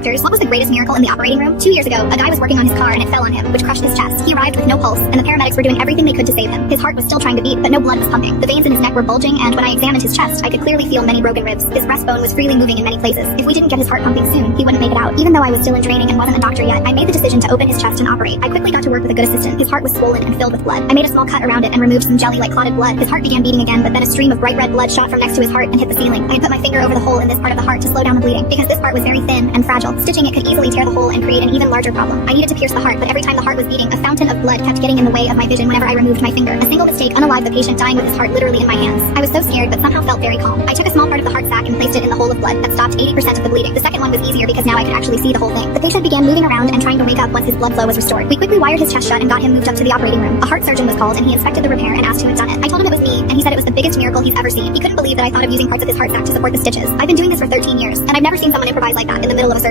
Doctors, what was the greatest miracle in the operating room? 2 years ago, a guy was working on his car and it fell on him, which crushed his chest. He arrived with no pulse, and the paramedics were doing everything they could to save him. His heart was still trying to beat, but no blood was pumping. The veins in his neck were bulging, and when I examined his chest, I could clearly feel many broken ribs. His breastbone was freely moving in many places. If we didn't get his heart pumping soon, he wouldn't make it out. Even though I was still in training and wasn't a doctor yet, I made the decision to open his chest and operate. I quickly got to work with a good assistant. His heart was swollen and filled with blood. I made a small cut around it and removed some jelly like clotted blood. His heart began beating again, but then a stream of bright red blood shot from next to his heart and hit the ceiling. I had put my finger over the hole in this part of the heart to slow down the bleeding, because this part was very thin and fragile. Stitching it could easily tear the hole and create an even larger problem. I needed to pierce the heart, but every time the heart was beating, a fountain of blood kept getting in the way of my vision whenever I removed my finger. A single mistake unalived the patient, dying with his heart literally in my hands. I was so scared, but somehow felt very calm. I took a small part of the heart sac and placed it in the hole of blood. That stopped 80% of the bleeding. The second one was easier because now I could actually see the whole thing. The patient began moving around and trying to wake up once his blood flow was restored. We quickly wired his chest shut and got him moved up to the operating room. A heart surgeon was called and he inspected the repair and asked who had done it. I told him it was me, and he said it was the biggest miracle he's ever seen. He couldn't believe that I thought of using parts of his heart sac to support the stitches. I've been doing this for 13 years, and I've never seen someone improvise like that in the middle of a surgery.